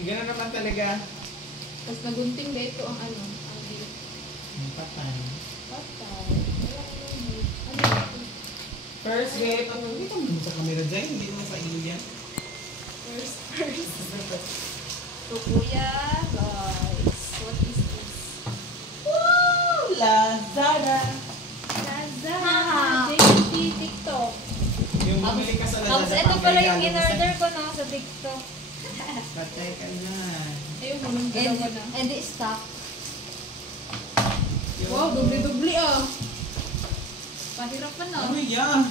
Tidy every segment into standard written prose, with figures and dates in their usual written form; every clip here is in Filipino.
Gano'n naman talaga. Tapos nagunting ba ito ang ano? Patay. Patay. Wala ko lang eh. Ano ito? First gate. Hindi ka mo sa camera dyan. Hindi mo sa iyo yan. First. So, kuya, guys. What is this? Woo! Lazada! Lazada! JT TikTok. Yung bumili ka sa Tapos Lazada. ito pang pala regalo yung mo in-order ko na sa TikTok. Patay ka na. Ayun, walang dalawa na. And the stock. Wow, dubli-dubli ah. Pahirapan na. Ano yan?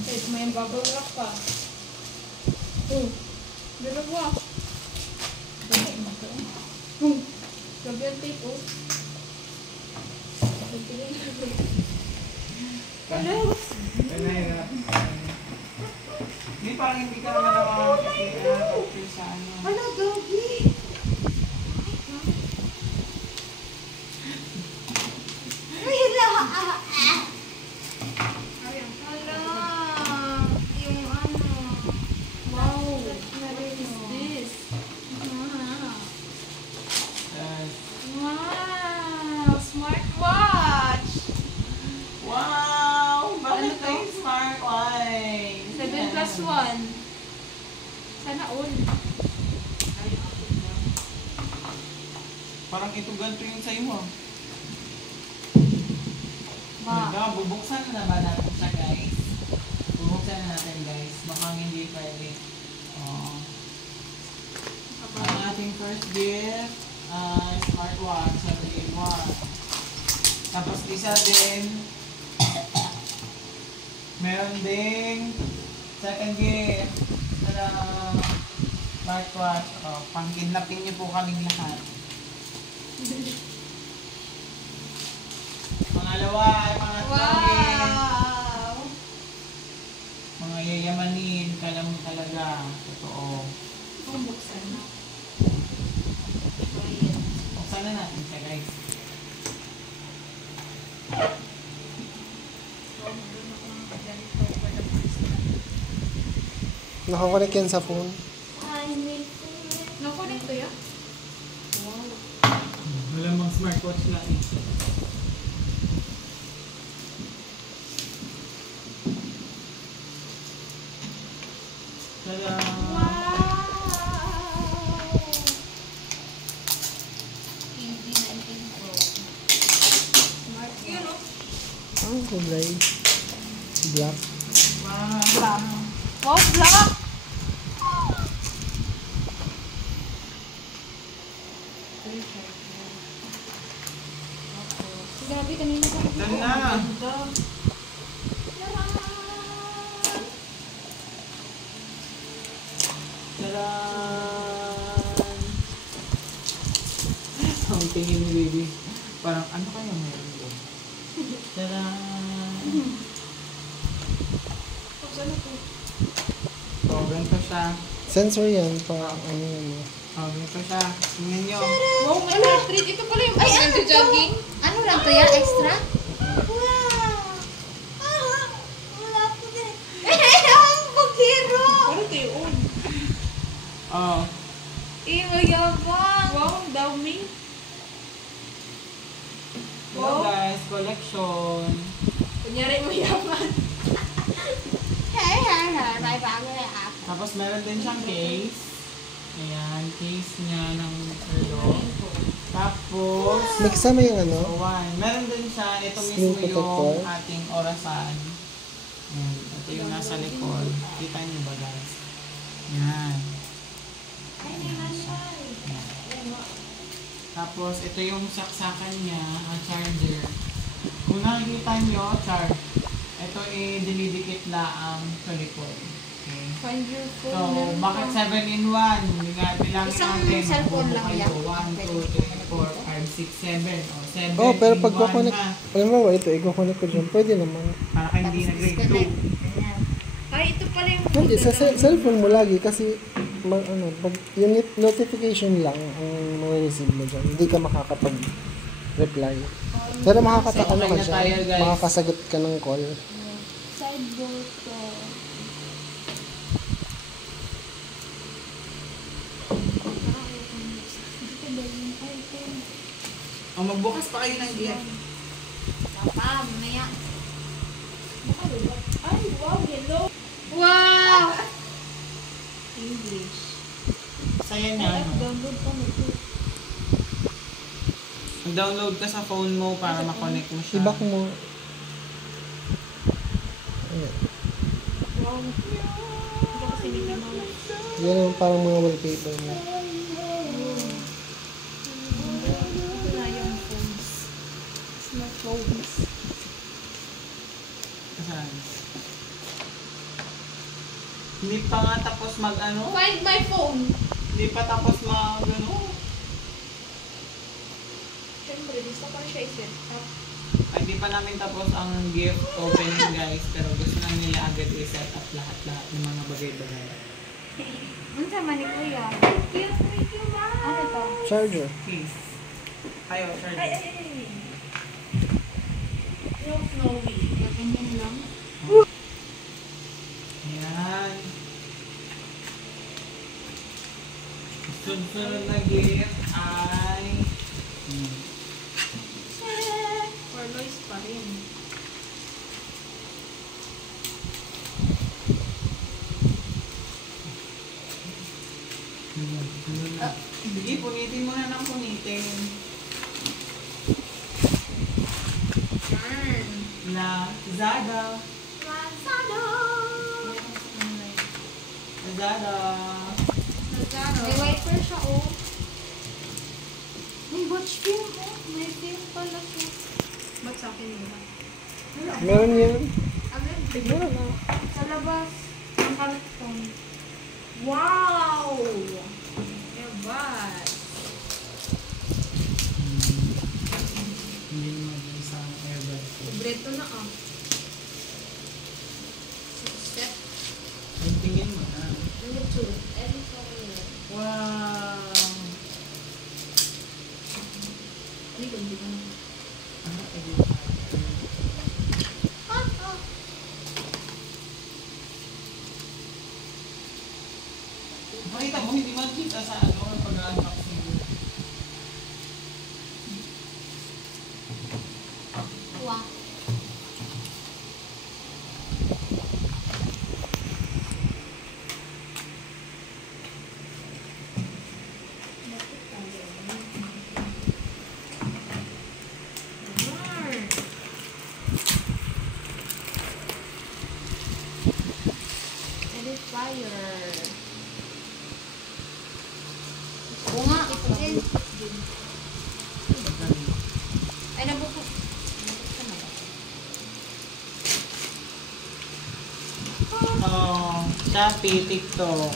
Kahit may bubble wrap pa. Oh, dalawa. Grabe ang tape oh. Hello? Panahirap. Hindi parang hindi ka naman nakakapagpapil sa ano. Hello, doggy. Hala, yung ano. Wow. What is this? Yes. Wow, smartwatch. Wow! Bakit Ano to? na yung smartwatch? 7+1. Sana all. Parang ito ganito yung sa'yo mo. Ba? Diba? Bubuksan na ba natin siya, guys? Bubuksan na natin, guys. Mukhang hindi pwede. Oh. Ang ating first gift, smartwatch, 7-in-1. Tapos isa din, meron ding second gift. Tada! Smartwatch. Oh, pang-kidnapping niyo po kaming lahat. Pangalawa ay pangatlo gift. Wow. Mga yayamanin, kala mo talaga. Totoo. Kung buksan na. Buksan na natin siya, guys. Nakakonect yan sa phone. Naku, dito yan? Wow. Wala mang smartwatch lang eh. Tada! Smart yun oh. Ang kulay. Black. Wow! Wow, black. Grabe, kanina pa. Done na! Tadaan! Ang tingin ni baby. Parang ano kaya meron doon? Tadaan! Ano to? So, ganito siya. Sensor yan. Pa, ano yan. Oh, ganito siya. Tingnan nyo. Wow, may cartridge. Ito pala yung Ay, pang ano to? jogging. Ano lang to yan? Extra? Ang bugiro! Ano ito yun? Oh. Mayabang! Wow, ang dami. Hello guys, collection. Kunyari mo yaman. May bago na ako. Tapos meron din siyang case. Ayan, case niya ng relo. Tapos, May kasama yung ano. one. Meron din siya, ito Screen mismo protector. yung ating orasan. Ayan, ito yung nasa likod. Kita niyo ba guys? Yan. Ayan siya. Ayan. Tapos, ito yung saksakan niya, ang charger. Kung nakikita niyo, ito i-dinidikit lang sa likod. Okay. Find your phone. So, Meron bakit pa. 7-in-1? Bilangin Isang natin. cellphone lang yan. 1, 2, 3, 4, 5, 6, 7. O, 7 Oh, pero pag in 1 kukunik, na. alam mo ba ito, i-kukunik ko dyan. Pwede naman. Para kayo hindi nag-grade 2. Ay, ito pala yung Hindi, sa cellphone mo lagi kasi pag yung notification lang ang ma-receive mo dyan. Hindi ka makakapag-reply. Pero makakatakan So, okay ka na tayo, dyan. guys. Makakasagot ka ng call. sideboard ko. magbukas pa kayo ng gift. Papa, mamaya. Ay, wow, hello. Wow! English. Saya niya, ano? Download pa mo ito. Mag-download ka sa phone mo para makonect mo siya. Ibak mo. Ayan. Wow. Ito kasi Mickey Mouse. Yan yung parang mga wallpaper mo. Ito na yung phones. Smartphones. Saan? Hindi pa nga tapos mag-ano? Find my phone. Hindi pa tapos mag-ano? Siyempre, gusto ko siya i-set up. Ay, di pa namin tapos ang gift opening, guys. Pero gusto na nila agad i-set up lahat-lahat ng mga bagay-bagay. Ano sama ni Kuya? Thank you, Ma. Ano to? Charger. Please. Tayo, Ay, Charlie. ay, ay. Yung snowy. Ganyan lang. Ayan. Sunod na gift ay... Or noise pa rin. Sunod na. Sige, punitin mo na ng punitin. Yarn. Lazada. Lazada! Lazada. May wiper siya, oh. May watch film, oh. May film pala siya. Ba't sa akin yun? Meron yan. Ano? Sa labas. Ang karton. Wow! Ebat. Hindi naman isang airbag ko. Kubreto na ah. Set. Yung tingin mo na. Number 2. Wow! Hindi ko hindi na. Ano? Makita mo, hindi makita sa ano, pag-unboxing. Wow. Yarn. Edifier. Oo nga, ito din. Ay, nabukot. Nabukot na ba? Oh, Shopee, TikTok.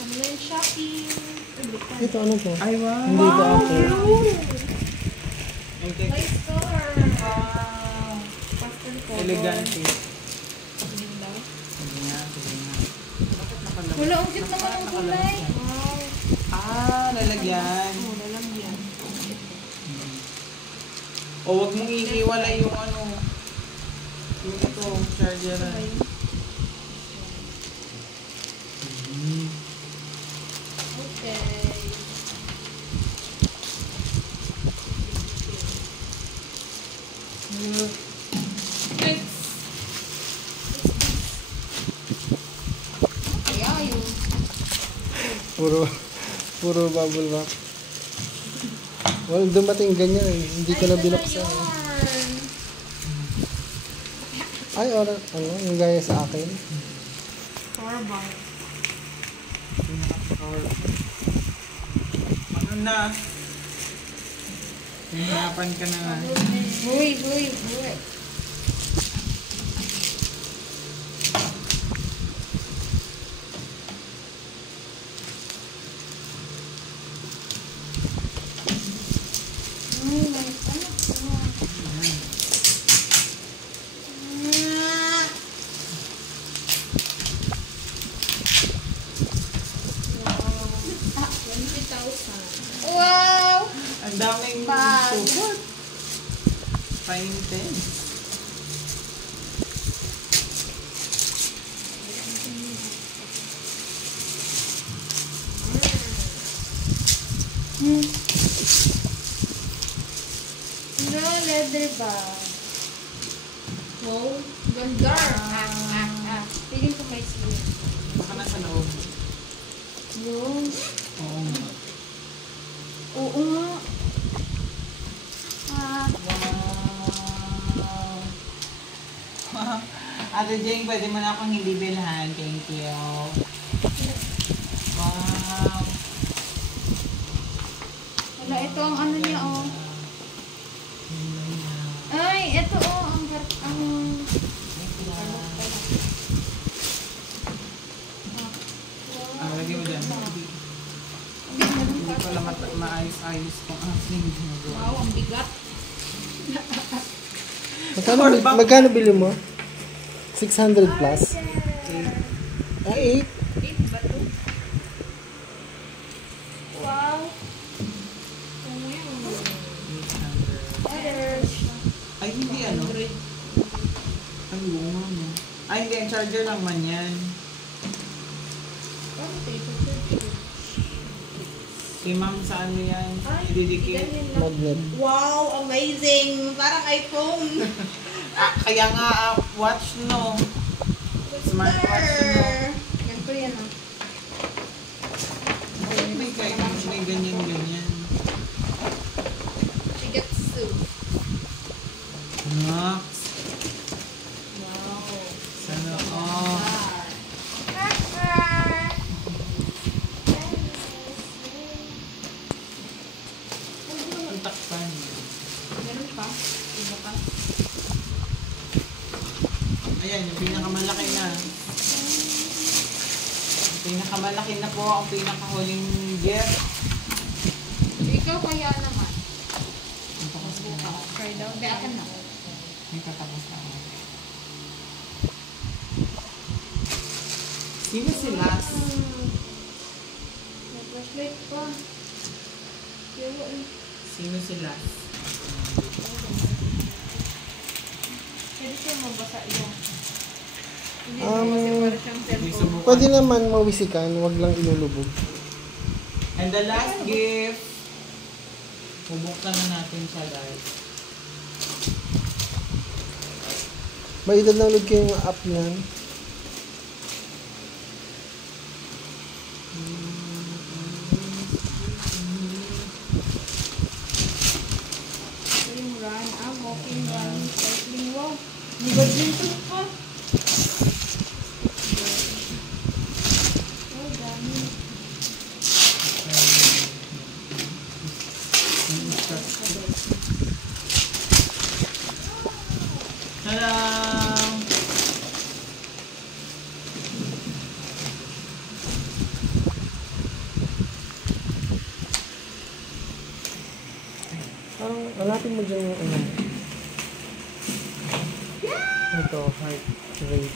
Online shopping. Ito ano to? Ay, wow! Hindi ito ako. Yung TikTok. Nice color. Wow! Pastel color. Elegante. Ganda. Sige nga, sige nga. Bakit nakalabas? Wala, ang cute naman ang kulay. Wow. Ah, lalagyan. Oh, lalagyan. O, wag mong ihiwalay yung ano. Yung ito, charger. Okay. Next. Kaya yun. Puro bubble wrap. Well, dumating ganyan eh. Hindi ko na binuksan. Yarn. Ay, ano, yung gaya sa akin. Powerbar. Ano na? Hihirapan ka na nga. Uy, uy, uy. Wow! Ang daming Bag. support. Fine pen. leather bag. Wow, ganda. Feeling ko may sleeve. Baka nasa loob. Yung. Oo nga. Oo nga. Wow. Ate Jeng, pwede mo na akong hindi bilhan. Thank you. Wow. Wala, ito ang ano niya, oh. Ay, ito, oh. Ang Lagyan mo dyan. Hindi ko lang maayos-ayos kung aking ginagawa. Wow, ang bigat. Magkano bili mo? 600 plus? 8? 8 ba ito? Wow. Oh, yan. 800. Others. Ay, hindi ano. Ay, oo nga no. Ay, hindi. Ang charger lang man yan. Si ma'am saan mo yan? Ididikit. Magnet. Wow, amazing. Parang iPhone. Kaya nga, watch no. Smartwatch no. ganito yan, oh. May ganyan-ganyan. Shigetsu. Nox. Wow. Sana, oh. Ang takpan. Meron pa? Iba pa? Ayan, yung pinakamalaki na. Yung pinakamalaki na po ang pinakahuling gift. Ikaw kaya naman. Ang tapos na. Try daw. Hindi, akin na. May katapos na ako. Sino si Las? May flashlight pa. Pero, Sino si Las? pwede siya mabasa yun. Hindi Um, mo kasi para siyang May cellphone. subukan. Pwede naman mawisikan, wag lang ilulubog. And the last gift. Bubuksan na natin siya, guys. May i-download kayo yung app niyan. Yung run, walking, running, cycling, wow. May badminton pa. Oh, dami. Ta-da! Parang hanapin mo dyan yung ano. Ito, heart rate.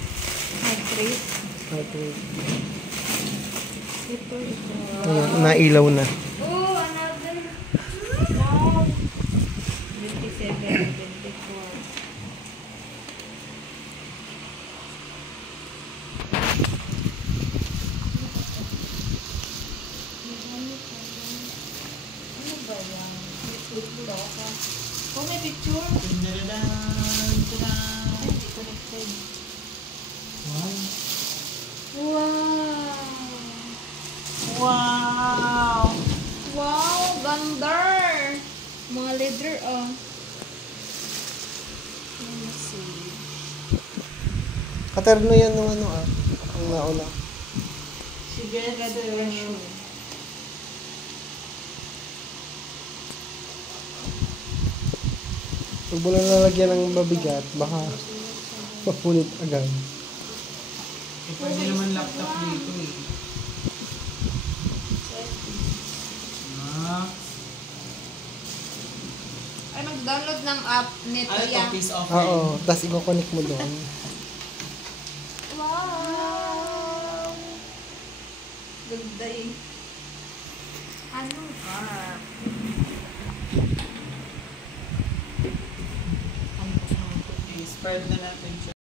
Heart rate. Heart rate. Ito. Ayan, nailaw na. Oh, another. Wow. 27, 24. Ano ba yan? May picture ako. Oh, may picture. Tadadaan! Tadaan! Ay, hindi connected. Wow! Wow! Wow! Wow, ganda! Mga leather, oh. Let me see. Katerno yan ng ano ah. Ang nauna. Sige, Pag mo na nalagyan ng mabigat, baka mapunit agad. Eh, pwede naman laptop dito eh. Max. Ay, mag-download ng app nito Ano to? yan. Peace offering. Oo, tapos i-connect mo doon. Wow! Ganda eh. Anong app? Spread na natin siya.